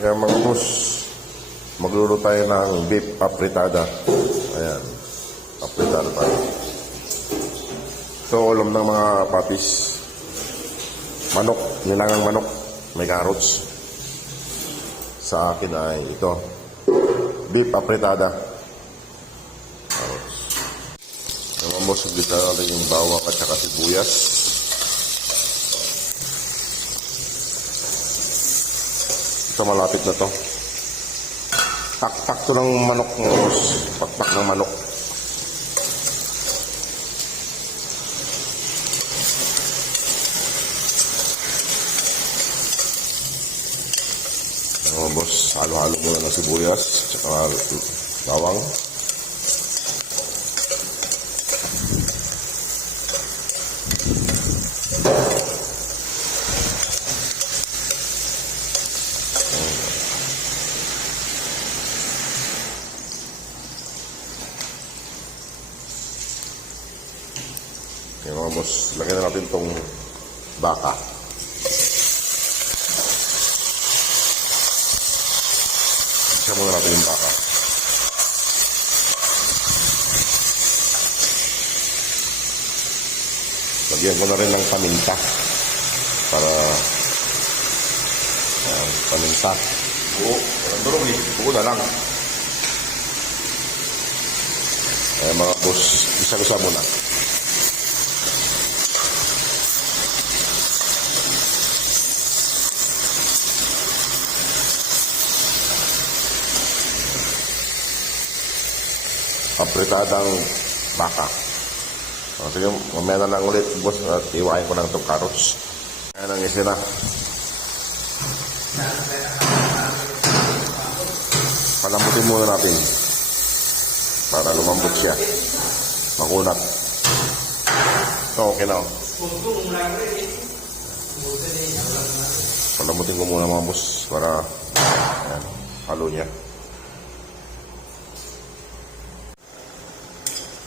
Kaya mga boss, magluluto tayo ng beef apritada. Ayan, apritada tayo. Ito, ulam ng mga patis. Manok, nilangang manok. May carrots. Sa akin ay ito, beef apritada. Carrots. Mga boss, gisa natin yung bawang at saka sibuyas. Ito, malapit na to. Taktak to ng manok ng boss. Taktak ng manok. Mga boss, halo-halo muna ng sibuyas tsaka bawang. Okay, mga boss, lagyan na natin itong baka. Isa muna natin yung baka. Lagyan ko na rin ng paminta para paminta. Buo, walang durog eh. Buo na lang. Ayan mga boss, isa-isa muna. Apritadang baka. Sige, mamaya na lang ulit, boss, at iwain ko lang itong carrots. Ayan ang isina. Palambutin muna natin para lumambot siya. Makunat. Ito, okay na. Palambutin ko muna mga boss para ayan, halo niya.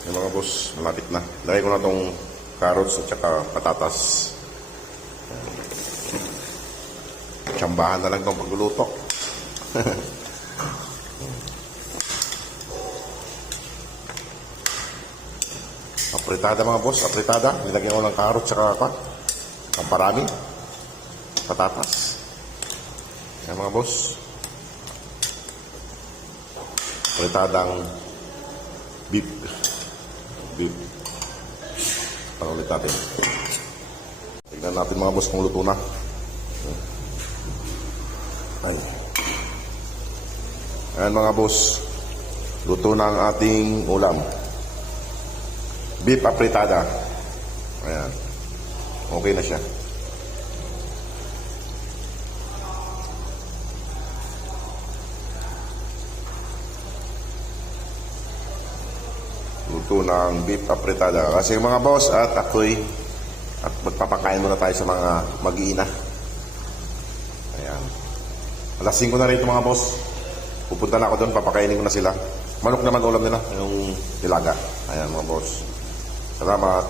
Yung mga boss, malapit na. Lagay ko na itong carrots at saka patatas. Tsambahan na lang itong pagluluto. Apritada mga boss, apritada. Nilagyan ko ng carrots at saka ang parami. Patatas. Yan mga boss. Apritadang beef. Pangulit natin. Tignan natin mga boss kung luto na. Ay. Ayan mga boss, luto na ang ating ulam. Beef apritada. Ayan. Okay na siya. Luto ng beef apritada. Kasi mga boss, at ako'y magpapakain muna tayo sa mga mag-iina. Ayan. Alas 5 na rin ito mga boss. Pupunta na ako doon, papakainin ko na sila. Manok naman ulam nila, yung nilaga. Ayan mga boss. Salamat.